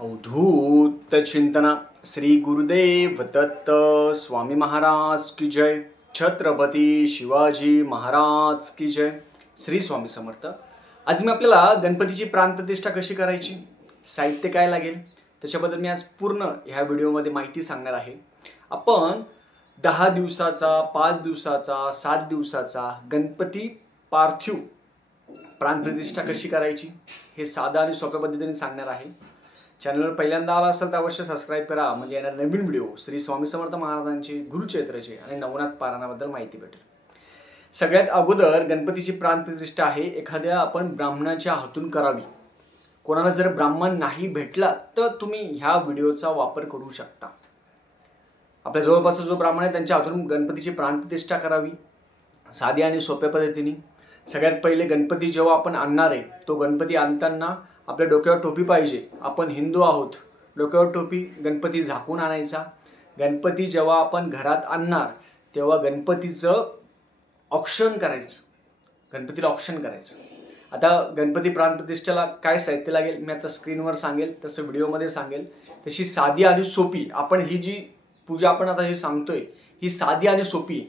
अवधूत चिंतना श्री गुरुदेव दत्त स्वामी महाराज की जय। छत्रपती शिवाजी महाराज की जय। श्री स्वामी समर्थ। आज मी आपल्याला गणपतीची प्राणप्रतिष्ठा कशी करायची, साहित्य काय लागेल त्याच्याबद्दल मी आज पूर्ण ह्या व्हिडिओमध्ये माहिती सांगणार आहे। आपण 10 दिवसाचा, 5 दिवसाचा, 7 दिवसाचा गणपती पार्थिव प्राणप्रतिष्ठा कशी करायची हे साधा आणि सोप्या पद्धतीने सांगणार आहे। चॅनलवर पहिल्यांदा आला असेल तर अवश्य सबस्क्राईब करा, म्हणजे येणारे नवीन व्हिडिओ श्री स्वामी समर्थ महाराजांचे, गुरुचैत्राचे आणि नवनाथ पारायणाबद्दल माहिती भेटेल। सगळ्यात अगोदर गणपतीची प्राणप्रतिष्ठा आहे एखाद्या आपण ब्राह्मणाच्या हातून करावी। कोणाला जर ब्राह्मण नाही भेटला तर तुम्ही ह्या व्हिडिओचा वापर करू शकता। आपल्या जवळपास जो ब्राह्मण आहे त्यांच्या हातून गणपतीची प्राणप्रतिष्ठा करावी साधी आणि सोप्या पद्धतीने। सगळ्यात पहिले गणपती जेव्हा आपण आणणार आहे तो गणपती आणताना आपल्या डोक्यावर टोपी पाहिजे। आपण हिंदू आहोत, डोक्यावर टोपी, गणपती झाकून आणायचा। गणपती जेव्हा आपण घरात आणणार तेव्हा गणपतीचं औक्षण करायचं, गणपतीला औक्षण करायचं। आता गणपती प्राणप्रतिष्ठेला काय साहित्य लागेल मी आता स्क्रीनवर सांगेल, तसं व्हिडिओमध्ये सांगेल। तशी साधी आणि सोपी आपण ही जी पूजा आपण आता ही सांगतोय ही साधी आणि सोपी,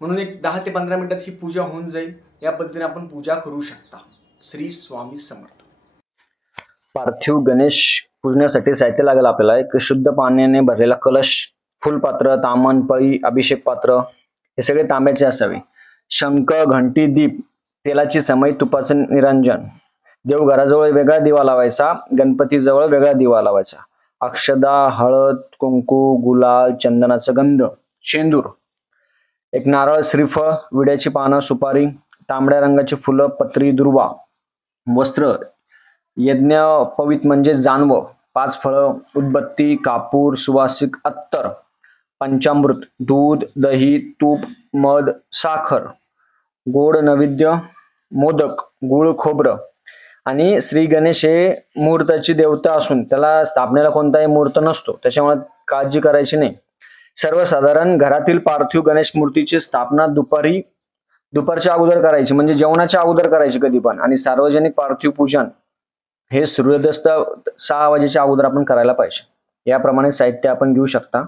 म्हणून एक 10 ते 15 मिनिटात ही पूजा होऊन जाईल। या पद्धतीने आपण पूजा करू शकता। श्री स्वामी समर्थ। पार्थिव गणेश पूजण्यासाठी साहित्य लागेल आपल्याला एक शुद्ध पाण्याने भरलेला कलश, फुलपात्र, तामन, पळी, अभिषेक पात्र हे सगळे तांब्याचे असावे। शंख, घंटी, दीप, तेलाची समई, तुपाचे निरंजन। देवघराजवळ वेगळा दिवा लावायचा, गणपतीजवळ वेगळा दिवा लावायचा। अक्षदा, हळद, कुंकू, गुलाल, चंदनाचा गंध, शेंदूर, एक नारळ, श्रीफळ, विड्याची पानं, सुपारी, तांबड्या रंगाची फुलं, पत्री, दुर्वा, वस्त्र, यज्ञ पवित म्हणजे जानव, 5 फळं, उदबत्ती, कापूर, सुवासिक अत्तर, पंचामृत, दूध, दही, तूप, मध, साखर, गोड नैवेद्य, मोदक, गुळ, खोबरं। आणि श्री गणेश हे मुहूर्ताची देवता असून त्याला स्थापनेला कोणताही मुहूर्त नसतो, त्याच्यामुळे काळजी करायची नाही। सर्वसाधारण घरातील पार्थिव गणेश मूर्तीची स्थापना दुपारच्या अगोदर करायची, म्हणजे जेवणाच्या अगोदर करायची कधी पण। आणि सार्वजनिक पार्थिव पूजन हे सूर्यास्त 6 वाजेच्या अगोदर आपण करायला पाहिजे। याप्रमाणे साहित्य आपण घेऊ शकता।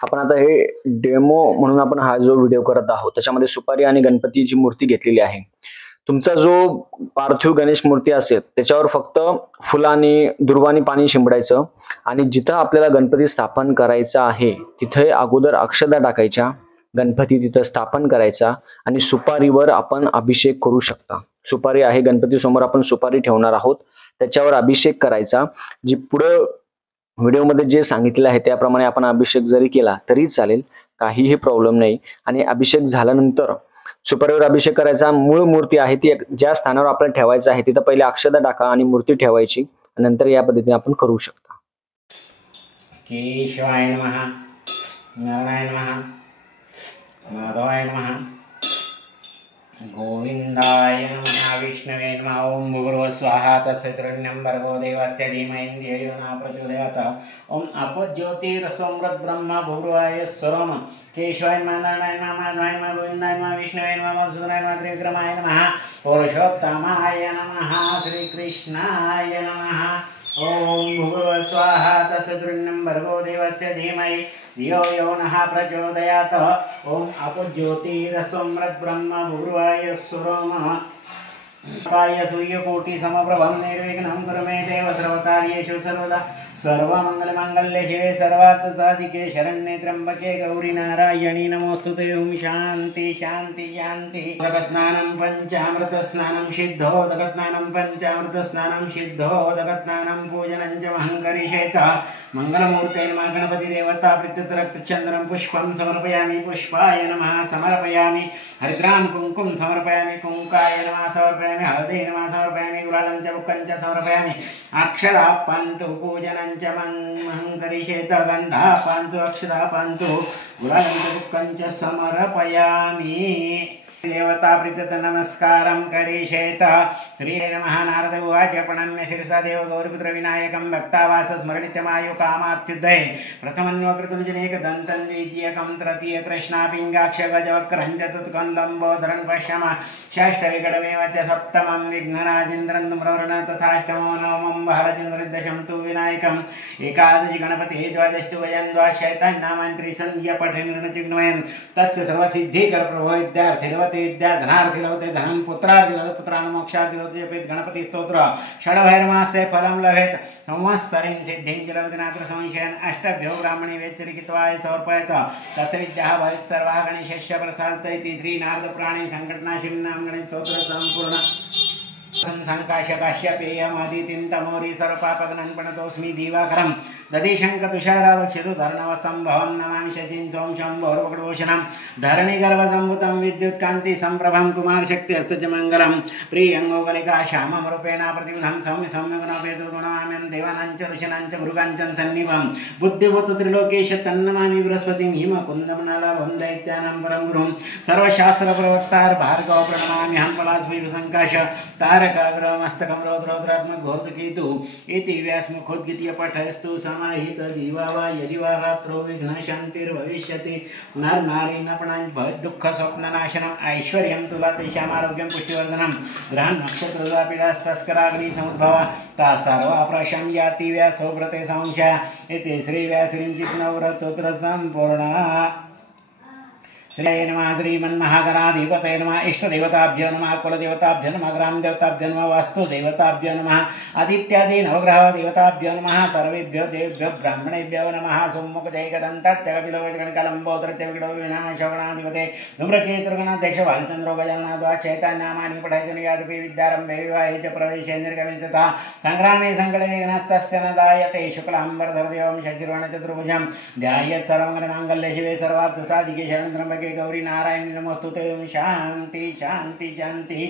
आपण आता हे डेमो म्हणून आपण हा जो व्हिडिओ करत आहोत त्याच्यामध्ये सुपारी आणि गणपतीची मूर्ती घेतलेली आहे। तुमचा जो पार्थिव गणेश मूर्ती असेल त्याच्यावर फक्त फुलांनी, दुर्वानी पाणी शिंपडायचं आणि जिथं आपल्याला गणपती स्थापन करायचा आहे तिथे अगोदर अक्षदा टाकायच्या, गणपती तिथं स्थापन करायचा आणि सुपारीवर आपण अभिषेक करू शकता। सुपारी आहे, गणपती समोर आपण सुपारी ठेवणार आहोत, त्याच्यावर अभिषेक करायचा। जी पुढे व्हिडिओमध्ये जे सांगितलं आहे त्याप्रमाणे आपण अभिषेक जरी केला तरी चालेल, काहीही प्रॉब्लेम नाही। आणि अभिषेक झाल्यानंतर सुपारीवर अभिषेक करायचा। मूळ मूर्ती आहे ती ज्या स्थानावर आपल्याला ठेवायचं आहे तिथं पहिले अक्षदा टाका आणि मूर्ती ठेवायची, नंतर या पद्धतीने आपण करू शकता। केशवाय नमः, नारायणाय नमः, माधवाय नमः, गोविंदाय नमः, विष्णवे नमः। ओम भूर्भुवः स्वः तत्सवितुर्वरेण्यं भर्गो देवस्य धीमहि धियो यो न प्रचोदयात्। ओम अपज्योतिरसोमृत ब्रह्म भूर्भुवाय स्वरोम। केशवाय नमः, नारायणाय नमः, माधवाय नमः, गोविंदाय नमः, विष्णवे नमः, मधुसूदनाय नमः, त्रिविक्रमाय नमः, पुरुषोत्तमाय नमः, श्रीकृष्णाय नमः। ओम भूर्भुवः स्वः तत्सवितुर्वरेण्यं भर्गो देवस्य धीमहि धियो यो नः प्रचोदयात्। ओम अपज्योतिरसोमृत ब्रह्म भूर्भुवाय स्वरोम। काय सूर्यकोटि समप्रभं निर्विघ्नं कुरु मे देव सर्वकार्येषु सर्वदा। सर्वमंगलमांगल्ये शिवे सर्वार्थसाधिके शरण्ये त्र्यंबके गौरी नारायणी नमोस्तुते। ओम शांति शांति शांति। उदकस्नानं पंचामृतस्नानं सिद्धोदकस्नानं पंचामृतस्नानं सिद्धोदकस्नानं पूजनं च महं करिष्येत्। मंगलमूर्ते नमः। गणपति देवता प्रत्युत्तरक्तचन्द्रं पुष्पं समर्पयामि, पुष्पाय नमः समर्पयामि। हरिद्रां कुंकुम समर्पयामि, कुंकाय नमः समर्पयामि। हळदे नमः समर्पयामि, गुलालं च बुक्कं च समर्पयामि। अक्षदा पान्तु पूजनं च महं करिष्येत्। गन्धा पान्तु, अक्षदा पान्तु, गुलालं च बुक्कं च समर्पयामि। देवता प्रीत्यर्थ नमस्कारं करिष्येत। श्री नमः। नारद उवाच प्रणम्य शिरसा देव गौरीपुत्र विनायकं भक्तावास स्मरणित्यमायु कामार्थिदये प्रथमन्वकृतुञ्जनेकदन्तं द्वितीयकं तृतीय कृष्णापिङ्गाक्ष गजवक्रं चतुत्कन्दम्बोधरं पश्यम षष्ठविकटमेव च सप्तमं विघ्नराजेन्द्रं प्रवर्ण तथाष्टमो नवमं बहरचन्द्रदशं तु विनायकम् एकादशि गणपतिः द्वादशतु वयं द्वाशैतान्नामानि त्रिसन्ध्य पठनिर्णचिग्नयन् तस्य सर्वसिद्धिकर प्रभो विद्यार्थि लभते विद्या धनार्थि लभते धनं पुत्रार्थि लभते पुत्रान् मोक्षार्थि लभते जपेत् गणपति स्तोत्र षड्भैर्मासे फलं लभेत् संवत्सरेण सिद्धिं च लभते नात्र संशयन् अष्टभ्यो ब्राह्मणे वेच्चरिकित्वाय समर्पयत तस्य विद्याः भवेत् सर्वाः गणेशस्य प्रसादत इति श्री नारद पुराणे संकटनाशिन्नां गणेश स्तोत्र संपूर्ण संकाश्यकाश्यपेयमादितिं तमोरी सर्वपापगणं प्रणतोऽस्मि दिवाकरं दधिशङ्कतुषारावक्षिरुधर्णवसंभवं नमामि शशिं सों शम्भोर्वकडोषणं धरणिगर्भसम्भुतं विद्युत्कान्तिसम्प्रभं कुमारशक्तिहस्तच मङ्गलं प्रियङ्गोगलिका श्यामं रूपेण प्रतिबुधं सौम्य सौम्यगुणोपेतुर्गुणमाम्यं देवानां च ऋषीणां च गुरुकाञ्चं सन्निभं बुद्धिभूतत्रिलोकेश तन्नमामि बृहस्पतिं हिमकुन्दमनालाभं दैत्यानां परं गुरुं सर्वशास्त्रप्रवक्तार भार्गव प्रणमाम्यहं पलाशभूषसङ्काश तारकाग्रमस्तकं रौद्रोद्रात्मघोर्तकेतु इति व्यासमुखोद्गीत्य पठयस्तु समाहित दिवा वा यदि वा रात्रौ विघ्नशान्तिर्भविष्यति नरनारी नपणां दुःखस्वप्ननाशनम् ऐश्वर्यं तुला तेषामारोग्यं पुष्टिवर्धनं ग्रहण नक्षत्रपीडास्तस्कराग्निसमुद्भवा ता सर्वा प्रशम्याति व्यासो व्रते संशया इति श्रीव्यासरिञ्चित्नव्रतोत्र सम्पूर्णा। श्री नमः। श्रीमन्महागणाधिपतये नमः। इष्टदेवताभ्यो नमः। कुलदेवताभ्यो नमः। ग्रामदेवताभ्यो नमः। वास्तुदेवताभ्यो नमः। आदित्यादि नवग्रह देवताभ्यो नमः। सर्वेभ्यो देवेभ्यो ब्राह्मणेभ्यो नमः। सोम्मुखजैकदन्तत्यकपिलो विकटकलम्बोदरत्यविकटो धूम्रकेतुर्गणाध्यक्ष बालचन्द्रो गजाननाद्वा चैतन्यनामानि पठयतनुयादपि विद्यारम्भे विवाहे च प्रवेशे निर्गमे तथा संग्रामे सङ्कटे विघ्नस्तस्य न दायते शुक्लाम्बरधरदेवं शशिर्वर्णचतुर्भुजं ध्यायेत् सर्वमङ्गलमाङ्गल्ये शिवे सर्वार्थसाधिके शरणं गौरी नारायण नमोस्तुते। शांति शांति शांति।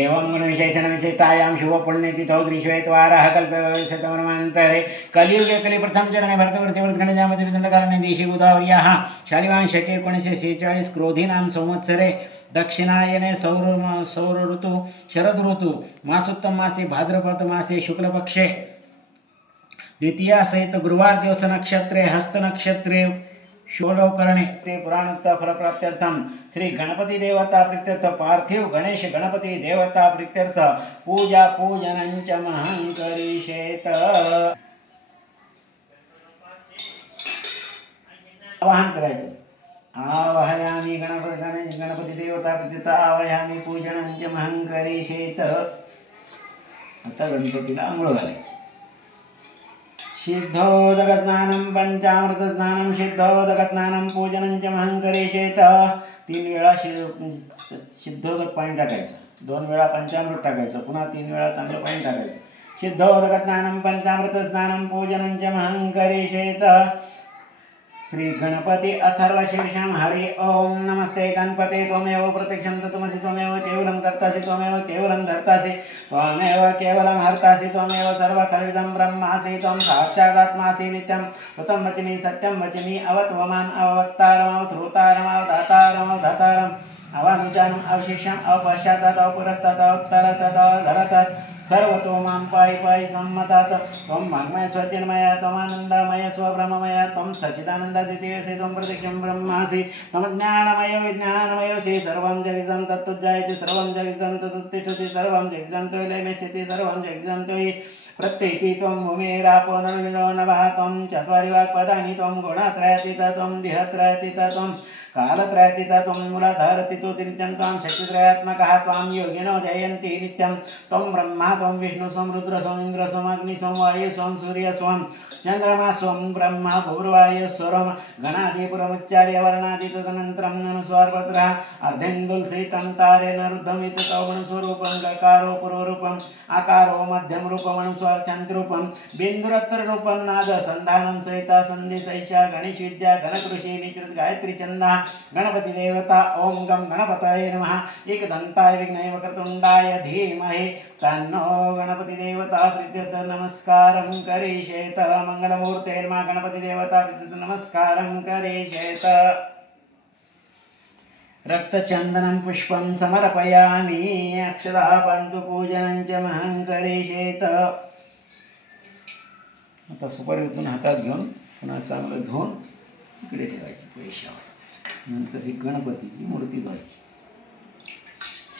एवं गुणविशेषण विशेषतायां शुभ पुण्यतिथौ त्रिश्वेतवारः कल्पवशतमन्वन्तरे कलियुगे कलिप्रथम चरणे भरतवर्तिवर्तगणजामति विदण्डकारणे देशे गोदावर्याः शालिवांशके 1946 क्रोधीनां संवत्सरे दक्षिणायने सौर ऋतु शरद ऋतु मासोत्तम मासे भाद्रपद मासे शुक्लपक्षे द्वितीया सहित गुरुवार दिवस नक्षत्रे हस्त नक्षत्रे षोडशकरणे ते पुराणोक्त फलप्राप्त्यर्थं श्री गणपति देवता प्रीत्यर्थ पार्थिव गणेश गणपति देवता प्रीत्यर्थ पूजा पूजनं च महं करिष्येत। आवाहन करायचं। आवाहयामि गणपति देवता प्रीत्यर्थ आवाहयामि पूजनं च महं करिष्येत। आता गणपतीला आंघोळ घालायची। सिद्धोदकस्नानं पंचामृतस्नानं सिद्धोदकस्नानं पूजनं च महं करिष्येत। 3 वेळा सिद्धोदक पाणी टाकायचं, 2 वेळा पंचामृत टाकायचं, पुन्हा 3 वेळा चांगलं पाणी टाकायचं। सिद्धोदकस्नानं पंचामृतस्नानं पूजनं च महं करिष्येत। श्री गणपति अथर्वशीर्षं हरि ओम नमस्ते गणपते त्वमेव प्रत्यक्षं तत्त्वमसि त्वमेव केवलं कर्तासि त्वमेव केवलं धर्तासि त्वमेव केवलं हर्तासि त्वमेव सर्वकल्विदं ब्रह्मासि त्वं साक्षादात्मासि नित्यं ऋतं वचमि सत्यं वचमि अवत्वमान् अवक्तारम् अवधूतारम् अवधातारम् अवधातारम् अवानुचानम् अवशिष्यम् अवपश्चातात् अवपुरस्तात् अवोत्तरात् अवधरतात् सर्वतो मां पाहि पाहि सम्मतात् त्वं वाङ्मय स्वज्ञमय त्वमानन्दमय स्वब्रह्ममय त्वं सच्चिदानन्दादितीयसि त्वं प्रत्यक्षं ब्रह्मासि त्वमज्ञानमय विज्ञानमयसि सर्वं जगतं तत्तुज्जायते सर्वं जगतं तत्तिष्ठति सर्वं जगतं त्वयि लयमेष्यति सर्वं जगतं त्वयि प्रत्येति त्वं भूमिरापो नलो नभः त्वं चत्वारि वाक्पदानि त्वं गुणत्रयातीत त्वं देहत्रयातीत त्वं कालत्रयातीत त्वं मूलाधारतीतो नित्यं त्वां शक्तित्रयात्मकः त्वां योगिनो जयन्ति नित्यं त्वं ब्रह्मा त्वं विष्णु स्वं रुद्र स्वं इन्द्र स्वं अग्नि स्वं वायु स्वं सूर्य स्वं चन्द्रमा स्वं ब्रह्मा भूर्वायु स्वरं गणादिपुरमुच्चार्य वर्णादितदनन्तरं अनुस्वारपत्रः अर्धेन्दुलसितं तारेण रुद्धमिति तौगुणस्वरूपं गकारो पूर्वरूपम् आकारो मध्यम रूपमनुस्वार चन्द्रूपं बिन्दुरत्तररूपं नादसन्धानं सहिता सन्धिसैषा गणेश विद्या गणकृषि विचृत गायत्री छन्दः गणपति देवता ओम गं गणपतये नमः एकदन्ताय विघ्नैव वक्रतुण्डाय धीमहि तन्नो गणपति देवता प्रीत्यर्थ नमस्कारं करिष्येत। मंगलमूर्ते नमः गणपति देवता प्रीत्यर्थ नमस्कारं करिष्येत। रक्तचंदनं पुष्पं समर्पयामि अक्षतः पान्तु पूजनं च महं करिष्येत। आता सुपारी उचलून हातात घेऊन पुन्हा चांगलं धुवून इकडे ठेवायची पैशावर। नंतर ही गणपतीची मूर्ती धुवायची।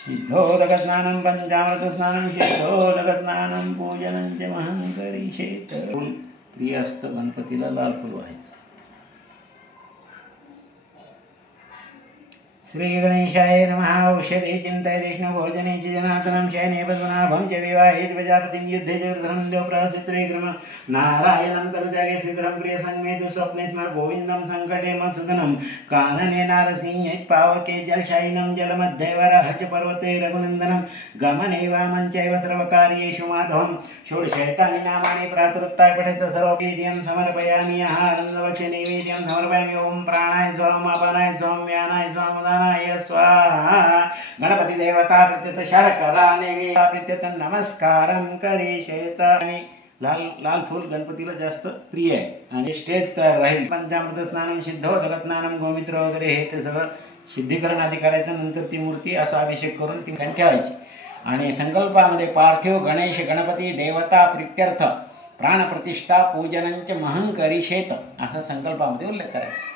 सिद्धोदकस्नानं पंचामृतस्नानं सिद्धोदकस्नानं पूजनं च महं करिष्येत। फुल प्रिय असतं गणपतीला, लाल फुल व्हायचं। श्री गणेशाय नमः। औषधे चिंतय विष्णु भोजने च जनार्दनं शयने पद्मनाभं च विवाहे प्रजापतिं युद्धे च रुद्रं देवप्रहसित्रेक्रम नारायणं तनुजागे श्रीधरं प्रिय संमेतु स्वप्ने स्मर गोविन्दं संकटे मसुदनं कानने नारसिंह पावके जलशायिनं जलमध्ये वरः च पर्वते रघुनन्दनं गमने वामं चैव सर्वकार्येषु माधवं षोडशैतानि नामानि प्रातरुत्थाय पठेत सर्ववेद्यं समर्पयामि। आनन्दवक्षे नैवेद्यं समर्पयामि। ओम प्राणाय स्वाम अपानाय स्वाम व्यानाय स्वाम स्वाहा। गणपती देवता प्रत्यत शर्करा नैवेद्य प्रत्यत नमस्कारं करिष्येत। लाल लाल फूल गणपतीला जास्त प्रिय आहे आणि स्टेज तयार राहील। पंचामृत स्नानं सिद्धोदक स्नानं गोमित्र वगैरे हे ते सगळं शुद्धीकरण आधी करायचं। नंतर ती मूर्ती असा अभिषेक करून ती ठेवायची आणि संकल्पामध्ये पार्थिव गणेश गणपती देवता प्रित्यर्थ प्राणप्रतिष्ठा पूजनंच महं करिष्येत असा संकल्पामध्ये उल्लेख करायचा।